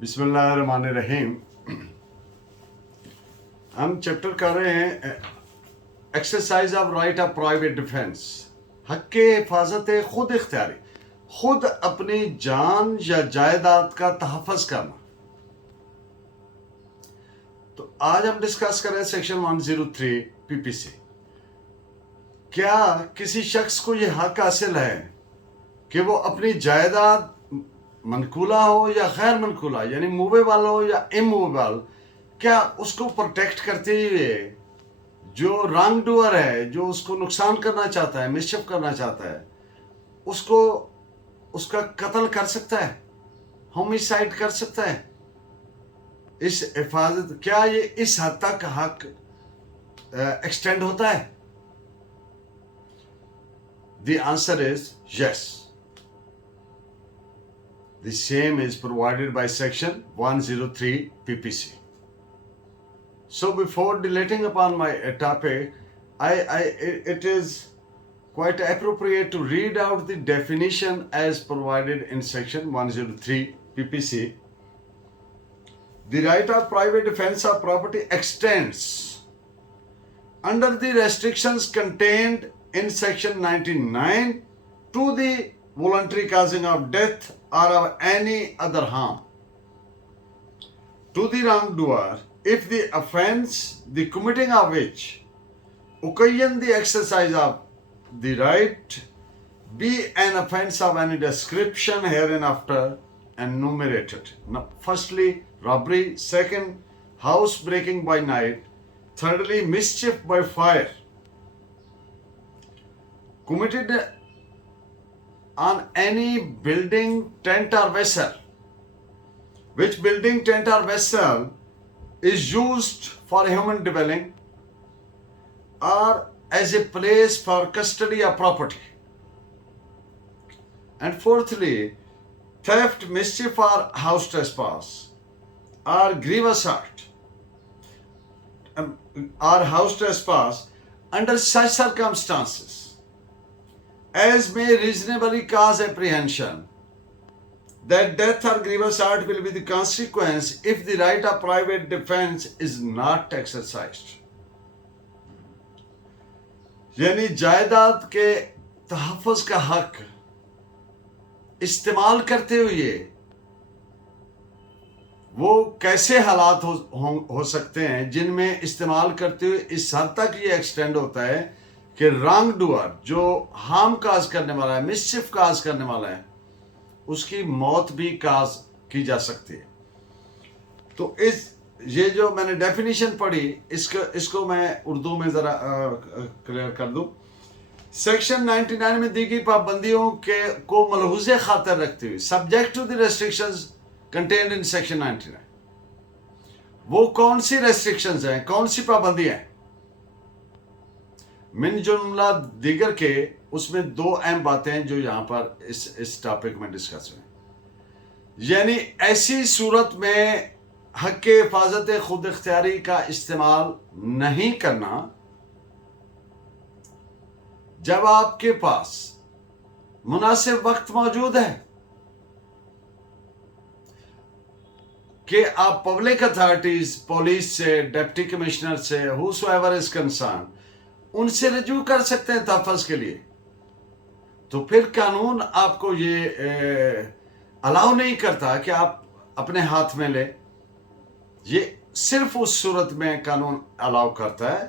بسم اللہ الرحمن الرحیم. ہم چیپٹر کر رہے ہیں exercise of right of private defence, حق کے حفاظت خود اختیاری، خود اپنی جان یا جائیداد کا تحفظ کرنا. تو آج ہم ڈسکس کر رہے ہیں سیکشن 103 پی پی سی. کیا کسی شخص کو یہ حق حاصل ہے کہ وہ اپنی جائیداد منقولہ ہو یا غیر منقولہ، یعنی موویبل ہو یا اموویبل، کیا اس کو پروٹیکٹ کرتے ہوئے جو رانگ ڈوئر ہے، جو اس کو نقصان کرنا چاہتا ہے، مسچف کرنا چاہتا ہے، اس کو اس کا قتل کر سکتا ہے، ہومیسائڈ کر سکتا ہے؟ اس حفاظت کیا یہ اس حد تک حق ایکسٹینڈ ہوتا ہے؟ The answer is yes. The same is provided by section 103 PPC. So before dilating upon my topic, it is quite appropriate to read out the definition as provided in section 103 PPC. The right of private defense of property extends under the restrictions contained in section 99 to the voluntary causing of death or of any other harm to the wrongdoer if the offense, the committing of which occasion the exercise of the right, be an offense of any description hereinafter enumerated. Now, firstly, robbery; second, house breaking by night; thirdly, mischief by fire committed on any building, tent or vessel, which building, tent or vessel is used for human dwelling or as a place for custody of property. And fourthly, theft, mischief or house trespass or grievous act or house trespass under such circumstances as may reasonably cause apprehension that death or grievous act will be the consequence if the right of private defense is not exercised. یعنی جائیداد کے تحفظ کا حق استعمال کرتے ہوئے وہ کیسے حالات ہو سکتے ہیں جن میں استعمال کرتے ہوئے اس حد تک یہ ایکسٹینڈ ہوتا ہے کہ رانگ ڈوئر جو ہارم کاز کرنے والا ہے، مسچف کاز کرنے والا ہے، اس کی موت بھی کاز کی جا سکتی ہے. تو یہ جو میں نے ڈیفینیشن پڑھی اس کو میں اردو میں ذرا کلیئر کر دوں. سیکشن 99 میں دی گئی پابندیوں کو ملحوظ خاطر رکھتے ہوئے subject to the restrictions contained in section 99. وہ کون سی ریسٹرکشنز ہیں، کون سی پابندیاں ہیں؟ من جملہ دیگر کے اس میں دو اہم باتیں ہیں جو یہاں پر اس ٹاپک میں ڈسکس ہوئے. یعنی ایسی صورت میں حق حفاظت خود اختیاری کا استعمال نہیں کرنا جب آپ کے پاس مناسب وقت موجود ہے کہ آپ پبلک اتھارٹیز، پولیس سے، ڈپٹی کمشنر سے، whosoever is concerned، ان سے رجوع کر سکتے ہیں تحفظ کے لیے. تو پھر قانون آپ کو یہ الاؤ نہیں کرتا کہ آپ اپنے ہاتھ میں لیں. یہ صرف اس صورت میں قانون الاؤ کرتا ہے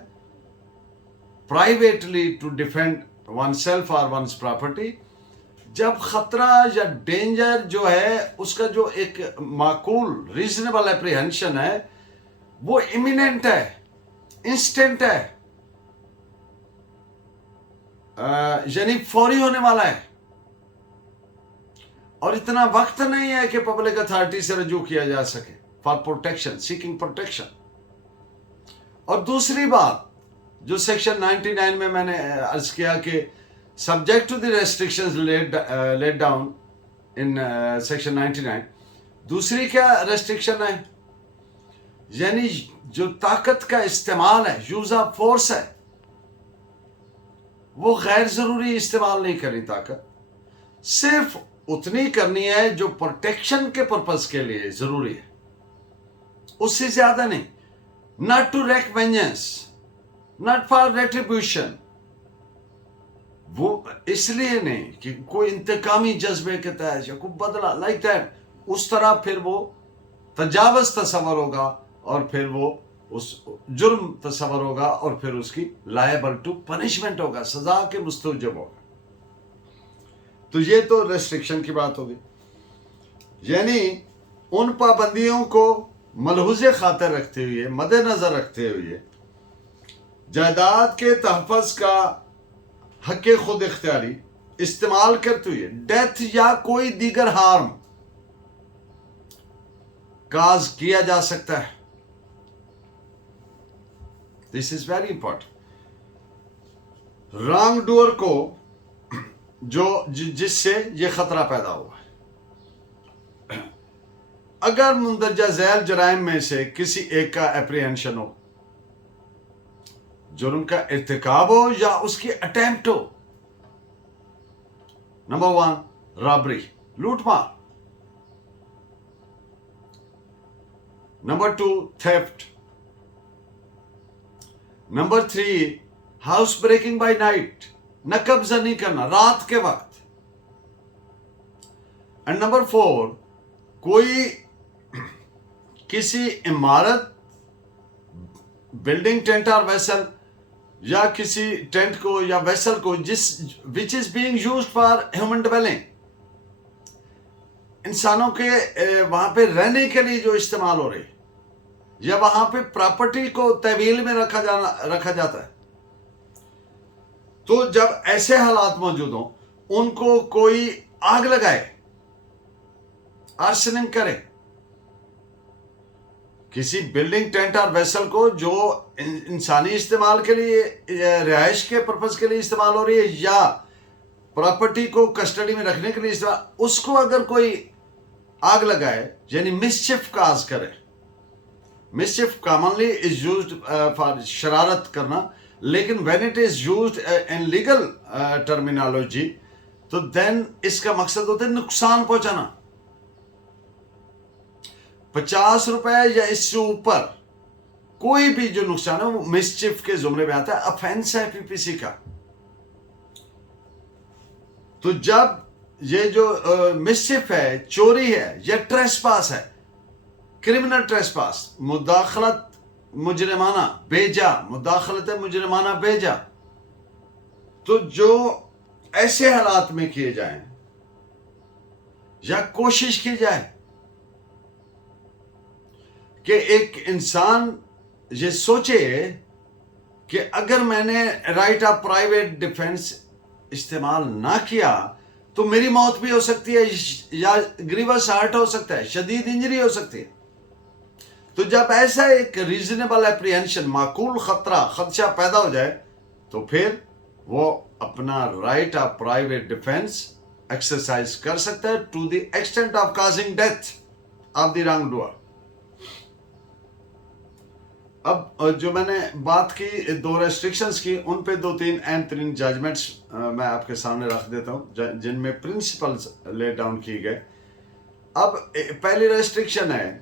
privately to defend one self اور ونس پراپرٹی، جب خطرہ یا ڈینجر جو ہے اس کا جو ایک معقول ریزنیبل اپریہنشن ہے وہ امییننٹ ہے، انسٹنٹ ہے، یعنی فوری ہونے والا ہے، اور اتنا وقت نہیں ہے کہ پبلک اتھارٹی سے رجوع کیا جا سکے فار پروٹیکشن، سیکنگ پروٹیکشن. اور دوسری بات جو سیکشن 99 میں نے عرض کیا کہ subject to the restrictions laid down in section 99، دوسری کیا ریسٹرکشن ہے؟ یعنی جو طاقت کا استعمال ہے، یوز آف فورس ہے، وہ غیر ضروری استعمال نہیں کرنی طاقت. صرف اتنی کرنی ہے جو پروٹیکشن کے پرپز کے لیے ضروری ہے، اس سے زیادہ نہیں. not to wreak vengeance, not for retribution. وہ اس لیے نہیں کہ کوئی انتقامی جذبے کے تحت یا کوئی بدلہ لائک دیٹ، اس طرح پھر وہ تجاوز تصور ہوگا اور پھر وہ اس جرم تصور ہوگا اور پھر اس کی لائبل ٹو پنشمنٹ ہوگا، سزا کے مستوجب ہوگا. تو یہ تو ریسٹرکشن کی بات ہوگی، یعنی ان پابندیوں کو ملحوظ خاطر رکھتے ہوئے، مد نظر رکھتے ہوئے، جائیداد کے تحفظ کا حق خود اختیاری استعمال کرتے ہوئے ڈیتھ یا کوئی دیگر ہارم کاز کیا جا سکتا ہے. This is very important. Wrong doer کو جس سے یہ خطرہ پیدا ہوا ہے، اگر مندرجہ ذیل جرائم میں سے کسی ایک کا اپریہنشن ہو، جرم کا ارتکاب ہو یا اس کی اٹیمپٹ ہو. نمبر 1 رابری، لوٹ مار. Number 2 theft. Number 3 house breaking by night, نقب زنی کرنا رات کے وقت. اینڈ نمبر 4 کوئی کسی عمارت، بلڈنگ، ٹینٹ اور ویسل، یا کسی ٹینٹ کو یا ویسل کو which is being used for human dwelling، انسانوں کے وہاں پہ رہنے کے لیے جو استعمال ہو رہی، یا وہاں پہ پراپرٹی کو تحویل میں رکھا جاتا ہے. تو جب ایسے حالات موجود ہوں، ان کو کوئی آگ لگائے، آرسننگ کرے، کسی بلڈنگ، ٹینٹ اور ویسل کو جو انسانی استعمال کے لیے، رہائش کے پرپز کے لیے استعمال ہو رہی ہے یا پراپرٹی کو کسٹڈی میں رکھنے کے لیے استعمال، اس کو اگر کوئی آگ لگائے، یعنی مسچف کاز کرے. Mischief commonly is used for شرارت کرنا، لیکن when it is used in legal terminology تو دین اس کا مقصد ہوتا ہے نقصان پہنچانا. 50 روپے یا اس سے اوپر کوئی بھی جو نقصان ہے وہ مسچف کے زمرے میں آتا ہے، افینس ہے PPC کا. تو جب یہ جو مسچف ہے، چوری ہے یا ٹریسپاس ہے، کرمنل ٹریسپاس، مداخلت مجرمانہ بیجا، مداخلت مجرمانہ بیجا، تو جو ایسے حالات میں کیے جائیں یا کوشش کی جائے کہ ایک انسان یہ سوچے کہ اگر میں نے رائٹ آف پرائیویٹ ڈیفینس استعمال نہ کیا تو میری موت بھی ہو سکتی ہے، یا گریوس ہارٹ ہو سکتا ہے، شدید انجری ہو سکتی ہے. تو جب ایسا ایک ریزنیبل اپریہنشن، معقول خدشہ پیدا ہو جائے تو پھر وہ اپنا right of private defence exercise کر سکتا ہے to the extent of causing death of the wrongdoer. اب جو میں نے بات کی 2 ریسٹرکشنز کی، ان پہ 2-3 اہم ترین ججمنٹس میں آپ کے سامنے رکھ دیتا ہوں جن میں پرنسپلز لے ڈاؤن کی گئے. اب پہلی ریسٹرکشن ہے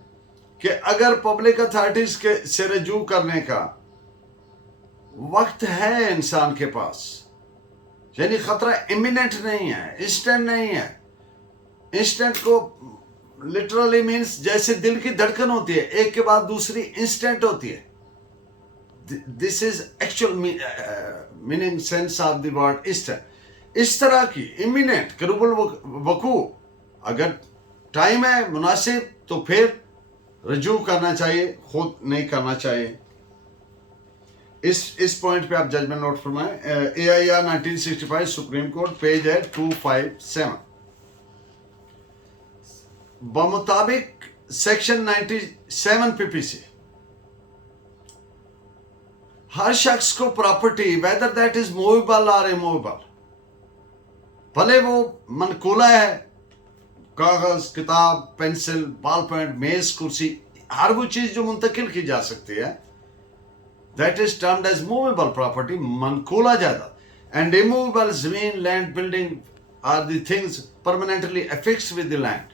کہ اگر پبلک اتھارٹیز سے رجوع کرنے کا وقت ہے انسان کے پاس، یعنی خطرہ امییننٹ نہیں ہے، انسٹنٹ نہیں ہے. انسٹنٹ کو لٹرلی مینس جیسے دل کی دھڑکن ہوتی ہے، ایک کے بعد دوسری انسٹنٹ ہوتی ہے. This is actual meaning sense of the word instant. اس طرح کی امییننٹ قرب الوقوع اگر ٹائم ہے مناسب تو پھر رجوع کرنا چاہیے، خود نہیں کرنا چاہیے. اس پوائنٹ پہ آپ ججمنٹ نوٹ فرمائیں. AIR 1965 سپریم کورٹ، پیج ہے 257. بمطابق سیکشن 97 PPC ہر شخص کو property whether that is movable اور اموویبل، بھلے وہ منقولہ ہے، کاغذ، کتاب، پینسل، بال پینٹ، میز، کرسی، ہر وہ چیز جو منتقل کی جا سکتی ہے، that is termed as movable property, منقولہ جائیداد. اینڈ اموویبل زمین، land, building are the things permanently affixed with the land.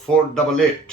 488।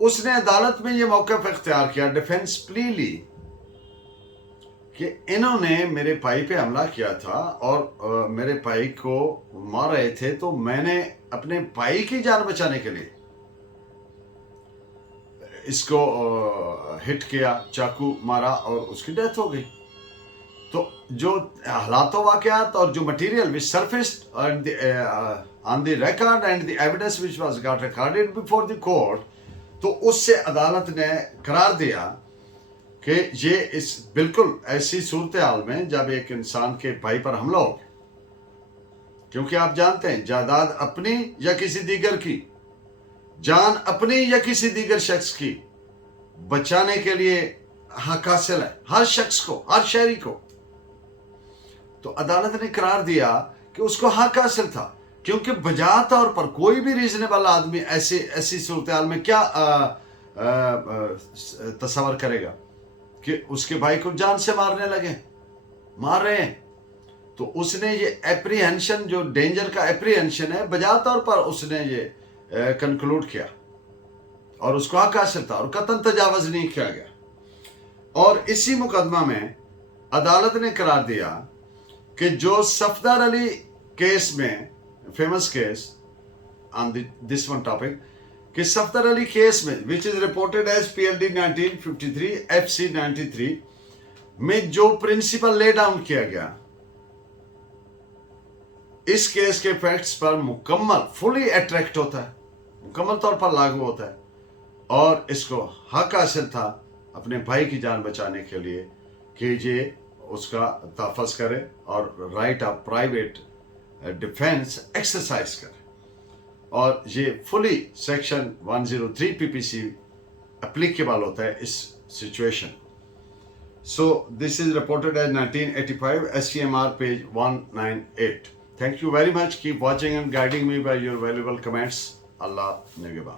اس نے عدالت میں یہ موقف اختیار کیا, ڈیفینس پلی لی, کہ انہوں نے میرے بھائی پہ حملہ کیا تھا اور میرے بھائی کو مار رہے تھے, تو میں نے اپنے بھائی کی جان بچانے کے لیے اس کو ہٹ کیا, چاقو مارا اور اس کی ڈیتھ ہو گئی. تو جو حالات و واقعات اور جو material which surfaced on the record and the evidence which was got recorded before the court, تو اس سے عدالت نے قرار دیا کہ یہ اس بالکل ایسی صورتحال میں جب ایک انسان کے بھائی پر حملہ ہو, کیونکہ آپ جانتے ہیں جائیداد اپنی یا کسی دیگر کی, جان اپنی یا کسی دیگر شخص کی بچانے کے لیے حق حاصل ہے ہر شخص کو, ہر شہری کو. تو عدالت نے قرار دیا کہ اس کو حق حاصل تھا, کیونکہ بجا طور پر کوئی بھی ریزنیبل آدمی ایسی صورتحال میں کیا تصور کرے گا کہ اس کے بھائی کو جان سے مارنے لگے, مار رہے ہیں. تو اس نے یہ اپریہنشن, جو ڈینجر کا اپریہنشن ہے, بجا طور پر اس نے یہ کنکلوڈ کیا اور اس کو حق حاصل تھا اور قطعاً تجاوز نہیں کیا گیا. اور اسی مقدمہ میں عدالت نے قرار دیا کہ جو صفدر علی کیس میں, famous case on this one topic, کہ صفدر علی کیس میں which is reported as PLD 1953 FC 93 میں جو پرنسپل لے ڈاؤن کیا گیا, اس کیس کے فیکٹس پر مکمل فلی اٹریکٹ ہوتا ہے, مکمل طور پر لاگو ہوتا ہے, اور اس کو حق حاصل تھا اپنے بھائی کی جان بچانے کے لیے کہ یہ اس کا تحفظ کرے اور right of private defence exercise کرے. اور یہ فلی سیکشن 103 PPC اپلیکیبل ہوتا ہے اس situation. So this is reported as 1985 SCMR page 198. Thank you very much. Keep watching and guiding me by your valuable comments. Allah Nigeba.